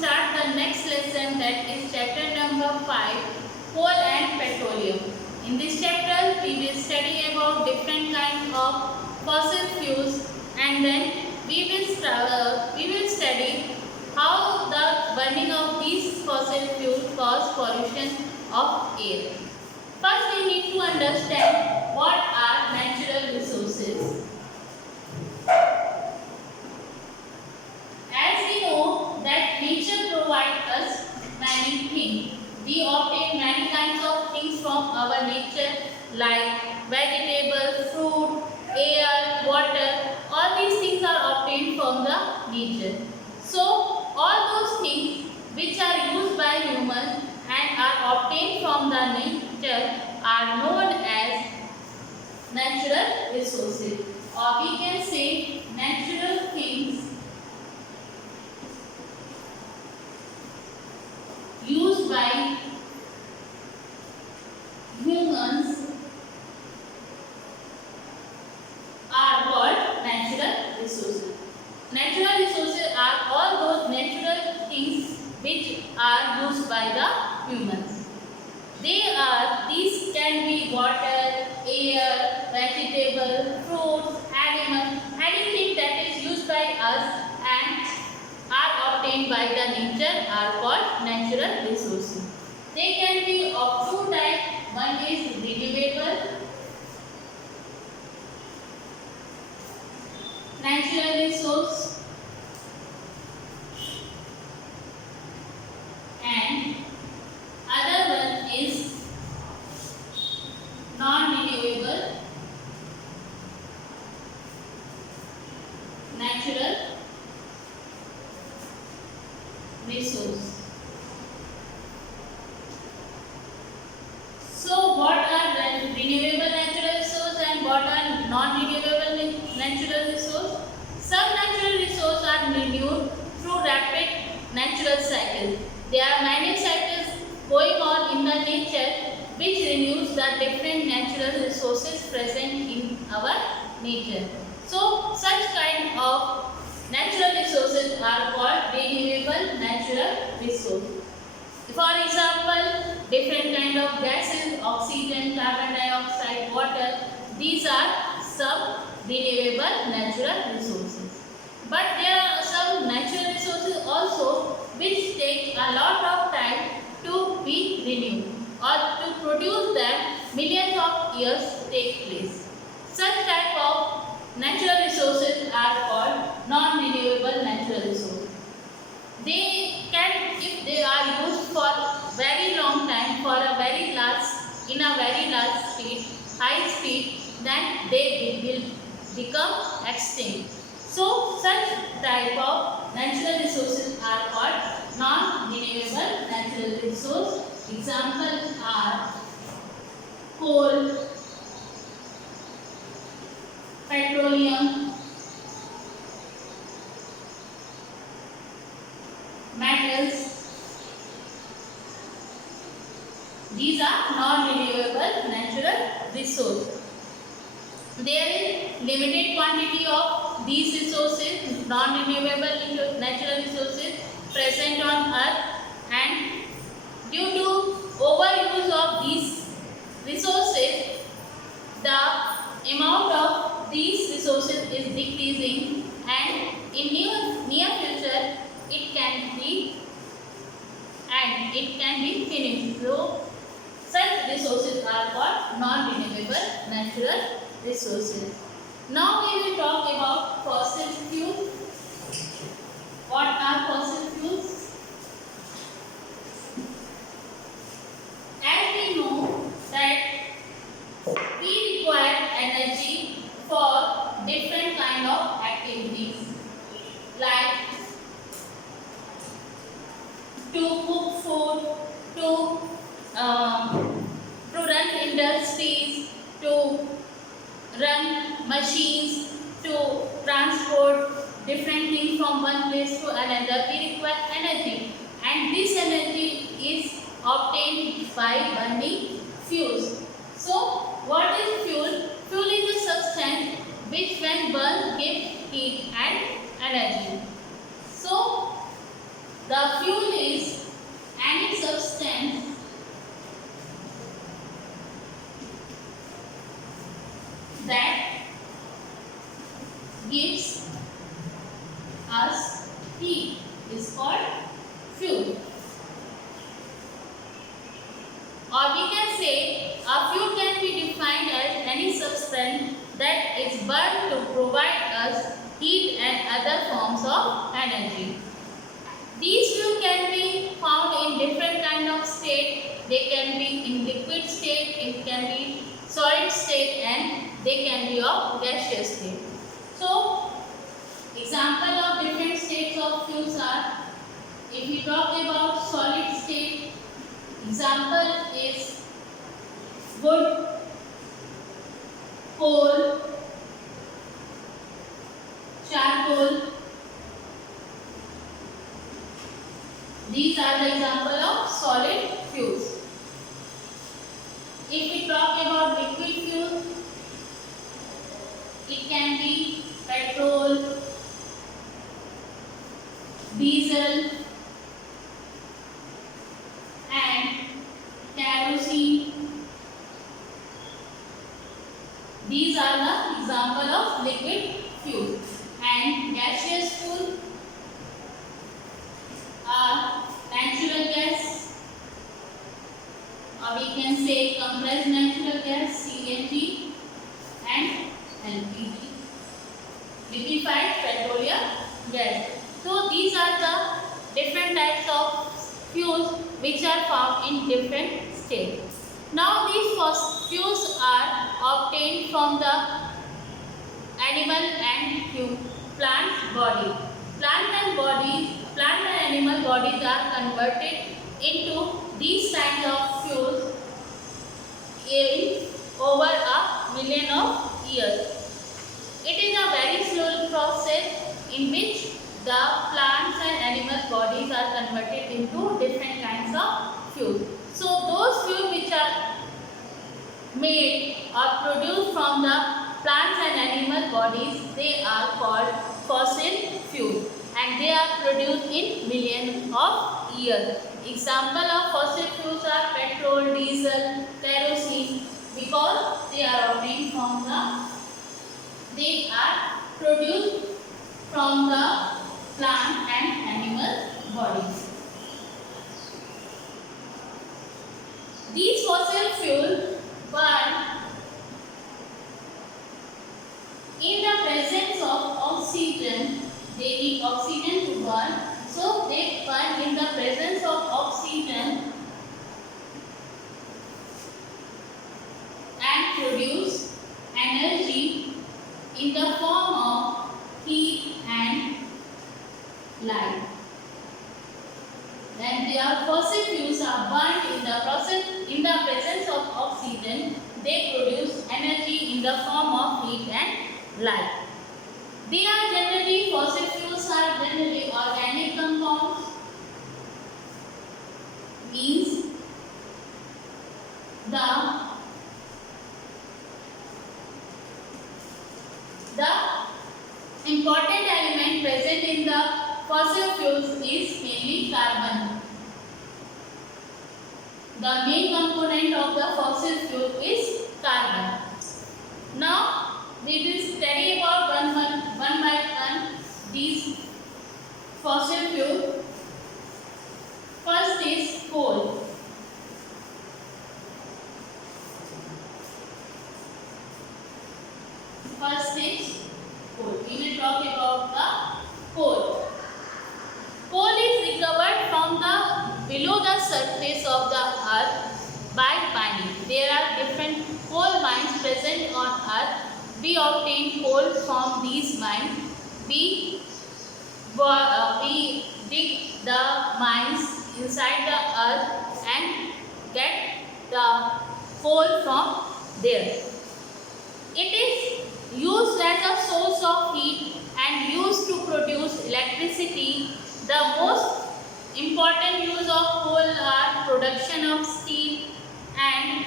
start the next lesson, that is chapter number 5, Coal and Petroleum. In this chapter, we will study about different kinds of fossil fuels, and then we will study how the burning of these fossil fuels cause pollution of air. First, we need to understand what are natural resources. As we know that nature provides us many things. We obtain many kinds of things from our nature like vegetable, fruit, air, water. All these things are obtained from the nature. So, all those things which are used by humans and are obtained from the nature are known as natural resources, or we can say natural things used by humans are called natural resources. Natural resources are all those natural things which are used by the humans. These can be water, air, vegetable, fruits, animals, anything that is used by us and are obtained by the nature are called natural resources. They can be of two types. One is renewable natural resource and other one is non-renewable natural resource. So, what are the renewable natural resources and what are non-renewable natural resources? Some natural resources are renewed through rapid natural cycles. There are many cycles going on in the nature which renews the different natural resources present in our nature. So, such kind of natural resources are called renewable natural resources. For example, different kind of gases, oxygen, carbon dioxide, water, these are some renewable natural resources. But there are some natural resources also which take a lot of time to be renewed, or to produce them millions of years take place. Such type of natural resources are called non-renewable natural resources. They can, if they are used for very long time, for a very large, in a very large speed, high speed, then they will become extinct. So, such type of natural resources are called non-renewable natural resource. Examples are coal, petroleum, metals. These are non-renewable natural resources. There is limited quantity of these resources, non-renewable natural resources present on earth, and due to overuse of these resources, the amount of these resources is decreasing, and in near future it can be finished. So, such resources are called non-renewable natural resources. Now we will talk about fossil fuels. What are fossil fuels? As we know that we require energy for different kind of activities, like to cook food, to run industries, to run machines, to transport different things from one place to another. We require energy, and this energy is obtained by burning fuels. So, what is fuel? Fuel is a substance which when burned gives heat and energy. So, the The fuel is any substance that gives us heat is called fuel. Or we can say a fuel can be defined as any substance that is burned to provide us heat and other forms of energy. These fuels can be found in different kind of state. They can be in liquid state, it can be solid state, and they can be of gaseous state. So, example of different states of fuels are, if we talk about solid state, example is wood, coal, charcoal. These are the example of solid fuels. If we talk about liquid fuel, it can be petrol, diesel, and kerosene. These are the example of liquid fuel. And gaseous fuel are natural gas, or we can say compressed natural gas (CNG) and LPG, liquefied petroleum gas. So these are the different types of fuels which are found in different states. Now these fuels are obtained from the animal and plant body. Plant and animal bodies are converted into these kinds of fuels in over a million of years. It is a very slow process in which the plants and animal bodies are converted into different kinds of fuel. So those fuels which are made or produced from the plants and animal bodies, they are called fossil fuel, and they are produced in millions of years. Example of fossil fuels are petrol, diesel, kerosene, because they are obtained from they are produced from the plant and animal bodies. These fossil fuels burn in the presence of oxygen. They need oxygen to burn, so they burn in the presence of oxygen and produce energy in the form of heat and light. When their fossil fuels are burned in the presence of oxygen, they produce energy in the form of heat and light. Fossil fuels are generally organic compounds, means the important element present in the fossil fuels is mainly carbon. The main component of the fossil fuel is carbon. Now we will study about one by one these fossil fuel. First is coal. First is coal. We will talk about the coal. Coal is recovered from below the surface of the earth by mining. There are different coal mines present on earth. We obtain coal from these mines. We dig the mines inside the earth and get the coal from there. It is used as a source of heat and used to produce electricity. The most important use of coal are production of steel and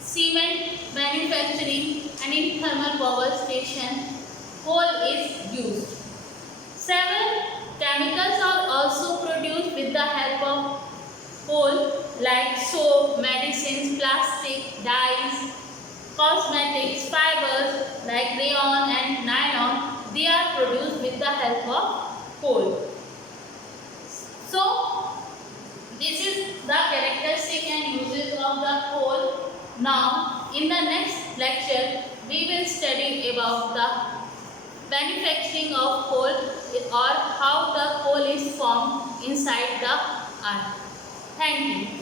cement manufacturing, and in thermal power station coal is used. Several chemicals are also produced with with the help of coal like soap, medicines, plastic, dyes, cosmetics, fibers like rayon and nylon. They are produced with the help of coal. So, this is the characteristic and uses of the coal. Now, in the next lecture, we will study about the manufacturing of coal or how the coal is formed inside the earth. Thank you.